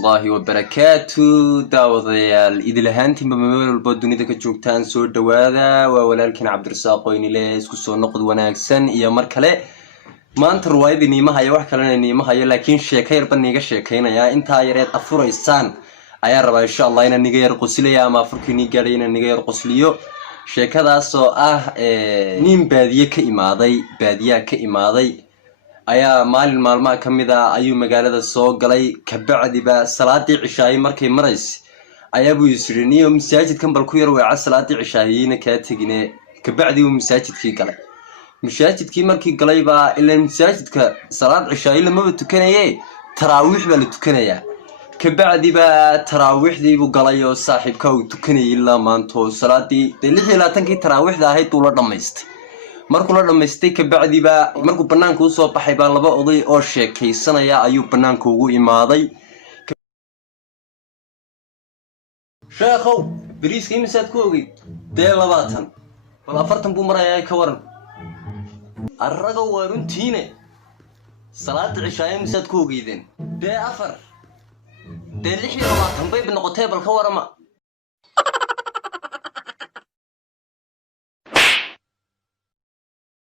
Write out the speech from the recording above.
الله وبركاته داوديال إدلهانتي بممر البدوني ذاك جوكتان سور دوادا ولكن عبدالرزاق وينيله اسكو سو نقد وناكسن يا مركله ما أنت روايدي نيمة هاي واحد كلنا نيمة هاي لكن شيكير بنيجا شيكينا يا أنت يا أفريسان أيا ربا إن شاء الله إن نيجير قسلي يا ما فركني قالين نيجير قسليو شيكذا سو نيم بادية كإمادي ayaa maalin maalmaha kamida ayuu magaalada soo galay ka bacdiba salaadii cishaahi markay marays ayaa buu isriniyo masaajidkan bal ku yar weeca salaadii cishaahiina ka tagine ka bacdi uu masaajidkii galay masaajidkii markii galay baa ilaa masaajidka salaad cishaahi lama tukanaye taraawiix baa la tukanayaa ka bacdiba taraawiixdii buu galay oo saaxiibka uu tukanayay ilaa maanto salaadii 26 taraawiixda ahayd uu la dhameystay markuu la dhameystay ka bacdiba markuu banaanka u soo baxay baa laba oday oo sheekaysanaya ayuu banaanka ugu imaaday sheekhow bariiska imisaad ku ogid 20 wala 40 buu marayaa ka waran arraga waa runtiine salaada cishaaye imisaad ku ogideen 4 26 bay noqotay bal ka warama